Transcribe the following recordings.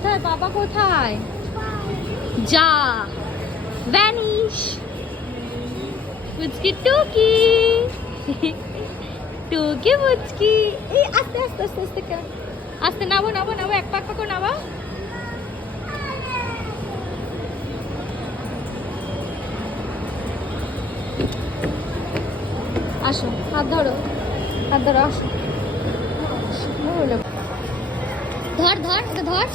কোথায়? পাপা কোথায়? যা ভ্যানিশ। পুচকি টুকি টুকি পুচকি। এই আস্তে আস্তে আস্তে আস্তে আস্তে নাবো নাবো নাবো, এক পাক পাকো নাবা। আসো, হাত ধরো, হাত ধরো, আসো। ধর ধর ওকে ধর,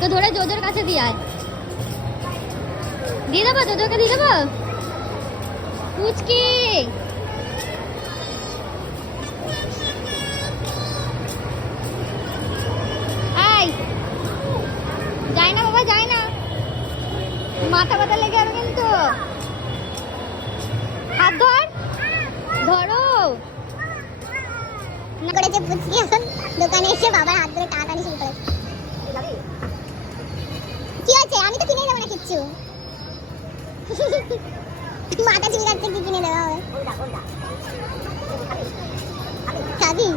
তো ধরে জোজোর কাছে দিয়ে আয়। দিয়ে দেবো জোজোকে, দিয়ে দেবো পুচকি। আয়, যাই না বাবা, যাই না, মাথা ব্যথা লেগে যাবে কিন্তু। হাত ধর, ধরো না করেছে পুচকি। এখন দোকানে এসে বাবার হাত ধরে টানাটানি শুরু করেছে। কি হয়েছে? আমি তো কিনে দেবো না কিচ্ছু। মাথা চুলকাচ্ছে, কি কিনে দেওয়া হবে? খাবি?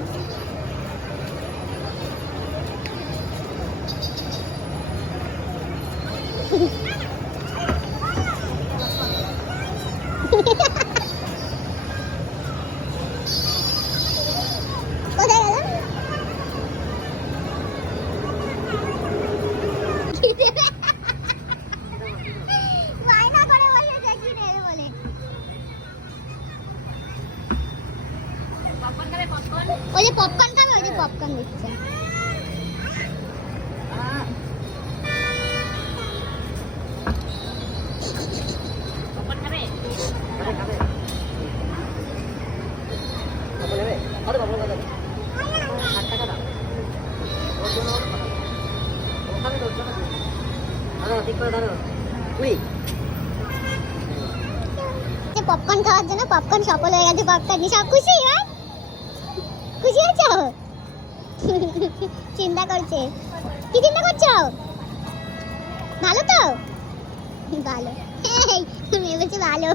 কোথায় গেল? বায়না করে বসেছে কি নেবে বলে। ওই যে পপকর্ন খাবে, ওই যে পপকর্ন দিচ্ছে। পপকর্ন খাওয়ার জন্য পপকর্ন সফল হয়ে গেছে। পপকর্ন সব খুশি? হ্যাঁ, খুশি হয়েছো? চিন্তা করছে। কি চিন্তা করছো? ভালো তো? ভালো, মেয়ে বলছে ভালো।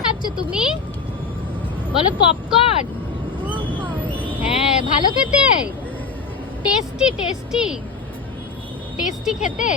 খাচ্ছ তুমি? বলো পপকর্ন। হ্যাঁ, ভালো খেতে, টেস্টি টেস্টি টেস্টি খেতে।